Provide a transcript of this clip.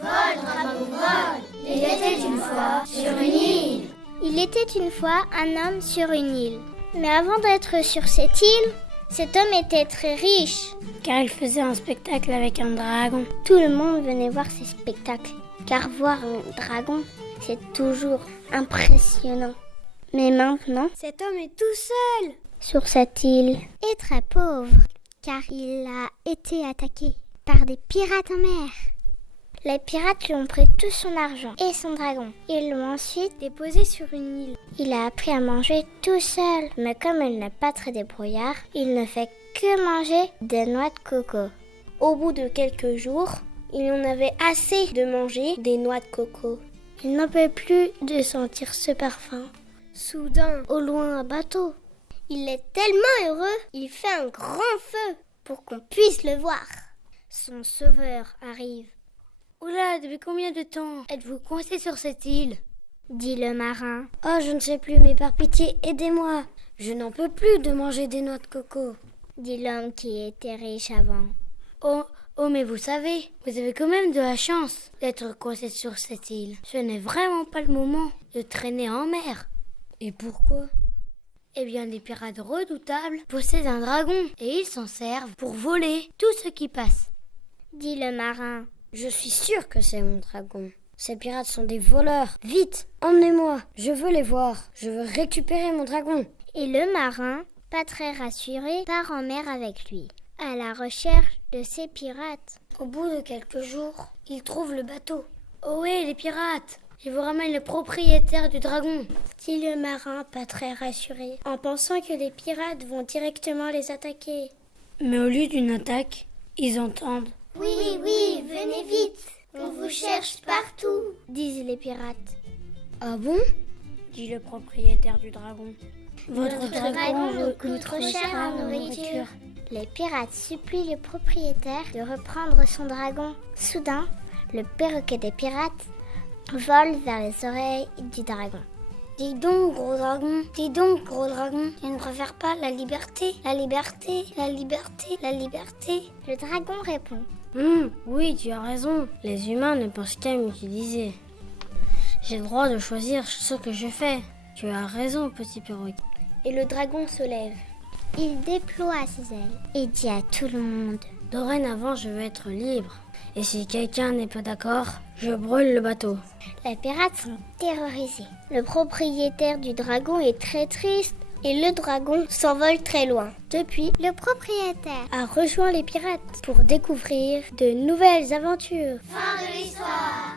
Vol, dragon, vol. Il était une fois sur une île. Il était une fois un homme sur une île. Mais avant d'être sur cette île, cet homme était très riche. Car il faisait un spectacle avec un dragon. Tout le monde venait voir ces spectacles. Car voir un dragon, c'est toujours impressionnant. Mais maintenant, Cet homme est tout seul. sur cette île, est très pauvre. Car il a été attaqué par des pirates en mer. Les pirates lui ont pris tout son argent et son dragon. Ils l'ont ensuite déposé sur une île. Il a appris à manger tout seul. Mais comme il n'est pas très débrouillard, il ne fait que manger des noix de coco. Au bout de quelques jours, il en avait assez de manger des noix de coco. Il n'en peut plus de sentir ce parfum. Soudain, Au loin, un bateau. Il est tellement heureux, il fait un grand feu pour qu'on puisse le voir. Son sauveur arrive, Oula, depuis combien de temps êtes-vous coincé sur cette île? dit le marin. Oh, je ne sais plus, mais par pitié, aidez-moi. Je n'en peux plus de manger des noix de coco. Dit l'homme qui était riche avant. Oh, mais vous savez, vous avez quand même de la chance d'être coincé sur cette île. Ce n'est vraiment pas le moment de traîner en mer. Et pourquoi? Eh bien, les pirates redoutables possèdent un dragon et ils s'en servent pour voler tout ce qui passe. Dit le marin. Je suis sûr que c'est mon dragon. Ces pirates sont des voleurs. Vite, emmenez-moi. Je veux les voir. Je veux récupérer mon dragon. Et le marin, pas très rassuré, part en mer avec lui, à la recherche de ces pirates. Au bout de quelques jours, il trouve le bateau. Oh ouais, les pirates! Je vous ramène le propriétaire du dragon. Dit le marin, pas très rassuré, en pensant que les pirates vont directement les attaquer. Mais au lieu d'une attaque, ils entendent. Oui, oui, venez vite, on vous cherche partout, disent les pirates. Ah bon? Dit le propriétaire du dragon. Votre dragon nous coûte trop cher en nourriture. Les pirates supplient le propriétaire de reprendre son dragon. Soudain, le perroquet des pirates vole vers les oreilles du dragon. Dis donc, gros dragon. Dis donc, gros dragon. Tu ne préfères pas la liberté? La liberté, la liberté, la liberté. Le dragon répond. Oui, tu as raison. Les humains ne pensent qu'à m'utiliser. J'ai le droit de choisir ce que je fais. Tu as raison, petit perroquet. et le dragon se lève. Il déploie ses ailes et dit à tout le monde. Dorénavant, je veux être libre. Et si quelqu'un n'est pas d'accord, je brûle le bateau. Les pirates sont terrorisés. Le propriétaire du dragon est très triste et le dragon s'envole très loin. Depuis, le propriétaire a rejoint les pirates pour découvrir de nouvelles aventures. Fin de l'histoire.